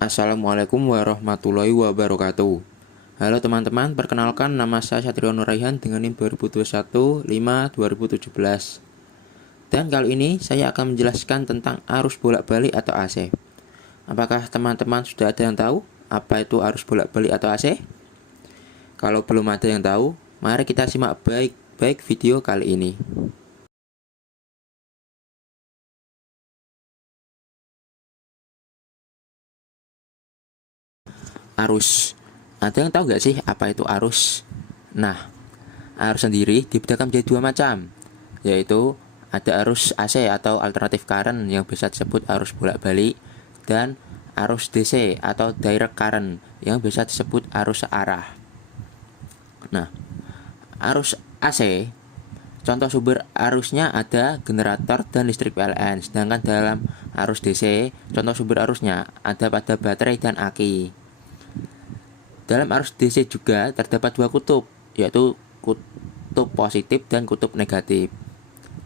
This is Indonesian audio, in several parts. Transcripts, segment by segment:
Assalamualaikum warahmatullahi wabarakatuh. Halo teman-teman, perkenalkan nama saya Satrio Nuraihan dengan NIM 2021-5-2017. Dan kali ini saya akan menjelaskan tentang arus bolak-balik atau AC. Apakah teman-teman sudah ada yang tahu apa itu arus bolak-balik atau AC? Kalau belum ada yang tahu, mari kita simak baik-baik video kali ini. Arus. Ada yang tahu nggak sih apa itu arus? Nah, arus sendiri dibedakan menjadi dua macam, yaitu ada arus AC atau alternatif current yang bisa disebut arus bolak-balik, dan arus DC atau direct current yang bisa disebut arus searah. Nah, arus AC, contoh sumber arusnya ada generator dan listrik PLN, sedangkan dalam arus DC, contoh sumber arusnya ada pada baterai dan aki. Dalam arus DC juga terdapat dua kutub, yaitu kutub positif dan kutub negatif.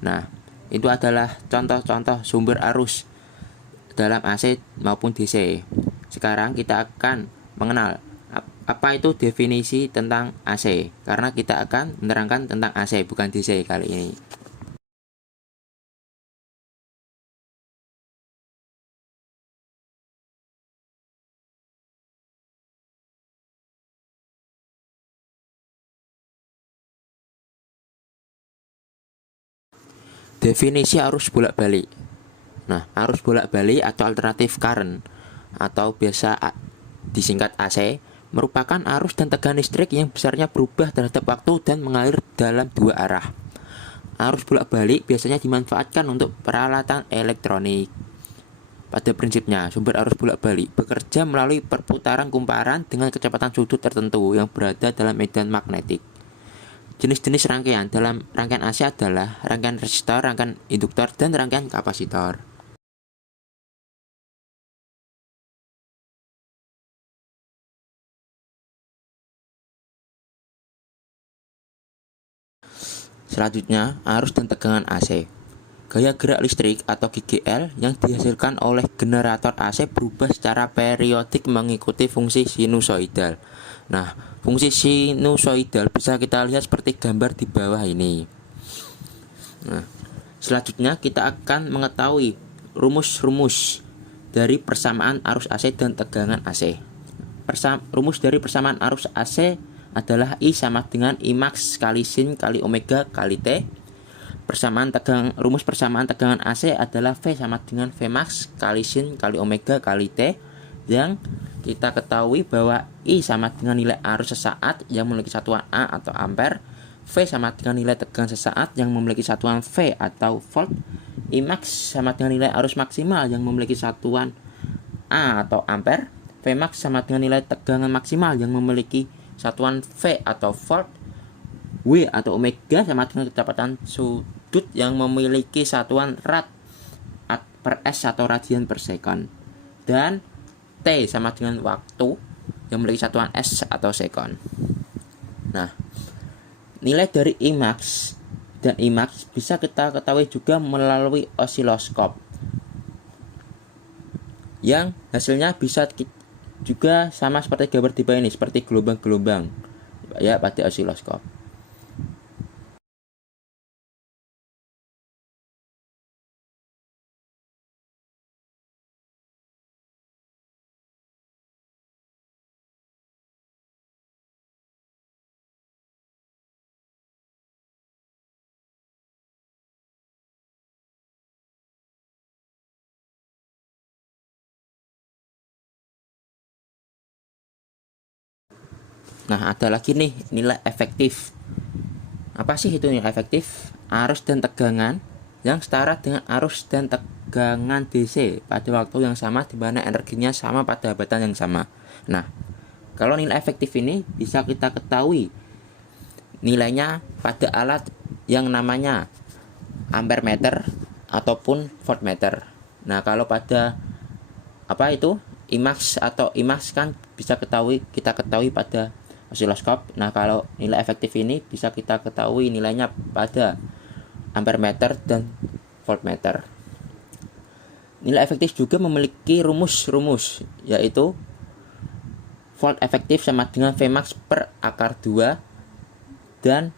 Nah, itu adalah contoh-contoh sumber arus dalam AC maupun DC. Sekarang kita akan mengenal apa itu definisi tentang AC, karena kita akan menerangkan tentang AC bukan DC kali ini. Definisi arus bolak-balik. Nah, arus bolak-balik atau alternatif current atau biasa disingkat AC merupakan arus dan tegangan listrik yang besarnya berubah terhadap waktu dan mengalir dalam dua arah. Arus bolak-balik biasanya dimanfaatkan untuk peralatan elektronik. Pada prinsipnya, sumber arus bolak-balik bekerja melalui perputaran kumparan dengan kecepatan sudut tertentu yang berada dalam medan magnetik. Jenis-jenis rangkaian dalam rangkaian AC adalah rangkaian resistor, rangkaian induktor, dan rangkaian kapasitor. Selanjutnya, arus dan tegangan AC. Gaya gerak listrik atau GGL yang dihasilkan oleh generator AC berubah secara periodik mengikuti fungsi sinusoidal. Nah, fungsi sinusoidal bisa kita lihat seperti gambar di bawah ini. Nah, selanjutnya kita akan mengetahui rumus-rumus dari persamaan arus AC dan tegangan AC. Rumus dari persamaan arus AC adalah I sama dengan I max kali sin kali omega kali T. Rumus persamaan tegangan AC adalah V sama dengan V max kali sin kali omega kali T, yang kita ketahui bahwa I sama dengan nilai arus sesaat yang memiliki satuan A atau ampere, V sama dengan nilai tegangan sesaat yang memiliki satuan V atau volt, I max sama dengan nilai arus maksimal yang memiliki satuan A atau ampere, V max sama dengan nilai tegangan maksimal yang memiliki satuan V atau volt, W atau omega sama dengan kecepatan sudut yang memiliki satuan rad per S atau radian per second, dan T sama dengan waktu yang memiliki satuan S atau second. Nah, nilai dari I max dan I max bisa kita ketahui juga melalui osiloskop, yang hasilnya bisa juga sama seperti gambar di bawah ini, seperti gelombang-gelombang ya pada osiloskop. Nah, ada lagi nih nilai efektif. Apa sih itu nilai efektif? Arus dan tegangan yang setara dengan arus dan tegangan DC pada waktu yang sama di mana energinya sama pada batan yang sama. Nah, kalau nilai efektif ini bisa kita ketahui nilainya pada alat yang namanya ampere meter ataupun voltmeter. Nah, kalau pada apa itu IMAX atau IMAX kan bisa kita ketahui pada osiloskop. Nah, kalau nilai efektif ini bisa kita ketahui nilainya pada ampere meter dan voltmeter. Nilai efektif juga memiliki rumus-rumus, yaitu volt efektif sama dengan Vmax per akar 2 dan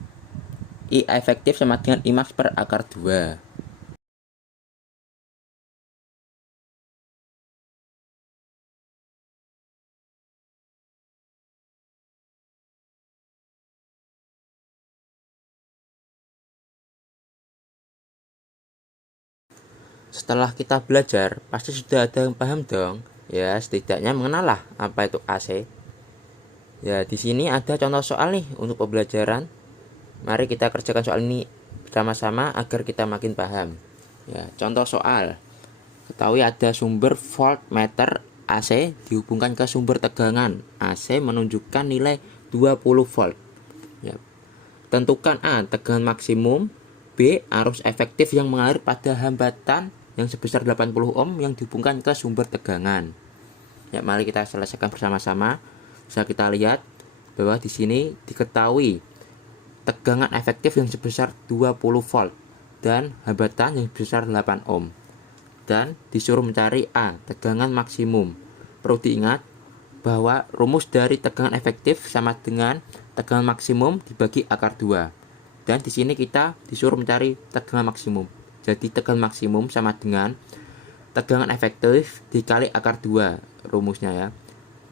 I efektif sama dengan Imax per akar 2. Setelah kita belajar, pasti sudah ada yang paham dong. Ya, setidaknya mengenal lah apa itu AC. Ya, di sini ada contoh soal nih untuk pembelajaran. Mari kita kerjakan soal ini bersama-sama agar kita makin paham. Ya, contoh soal. Ketahui ada sumber voltmeter AC dihubungkan ke sumber tegangan AC menunjukkan nilai 20 volt. Ya. Tentukan A, tegangan maksimum, B, arus efektif yang mengalir pada hambatan yang sebesar 80 ohm yang dihubungkan ke sumber tegangan. Ya, mari kita selesaikan bersama-sama. Bisa kita lihat bahwa di sini diketahui tegangan efektif yang sebesar 20 volt dan hambatan yang sebesar 8 ohm. Dan disuruh mencari A, tegangan maksimum. Perlu diingat bahwa rumus dari tegangan efektif sama dengan tegangan maksimum dibagi akar 2. Dan di sini kita disuruh mencari tegangan maksimum. Jadi tegangan maksimum sama dengan tegangan efektif dikali akar 2 rumusnya ya.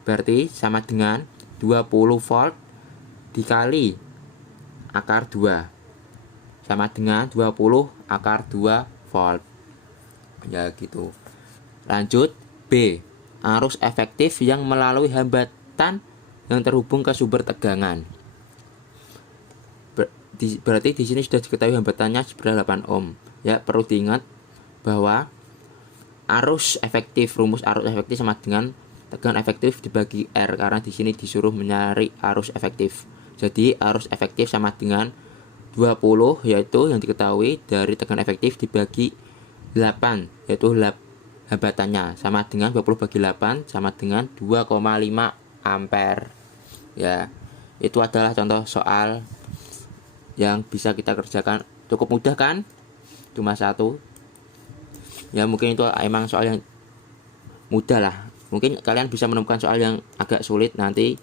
Berarti sama dengan 20 volt dikali akar 2 sama dengan 20 akar 2 volt. Ya gitu. Lanjut B, arus efektif yang melalui hambatan yang terhubung ke sumber tegangan. Berarti di sini sudah diketahui hambatannya seberat 8 ohm. Ya, perlu diingat bahwa arus efektif, rumus arus efektif sama dengan tegangan efektif dibagi R, karena di sini disuruh mencari arus efektif. Jadi arus efektif sama dengan 20, yaitu yang diketahui dari tegangan efektif dibagi 8, yaitu hambatannya sama dengan 20 bagi 8 sama dengan 2,5 ampere. Ya, itu adalah contoh soal yang bisa kita kerjakan. Cukup mudah kan? Cuma satu. Ya, mungkin itu emang soal yang mudah lah. Mungkin kalian bisa menemukan soal yang agak sulit nanti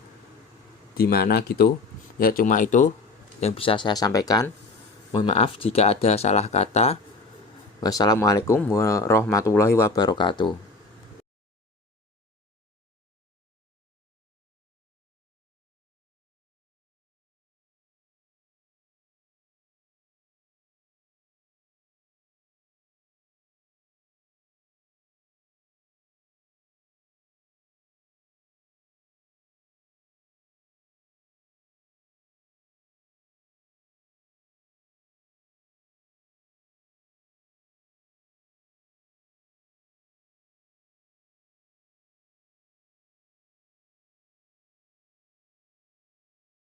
di mana gitu. Ya, cuma itu yang bisa saya sampaikan. Mohon maaf jika ada salah kata. Wassalamualaikum warahmatullahi wabarakatuh.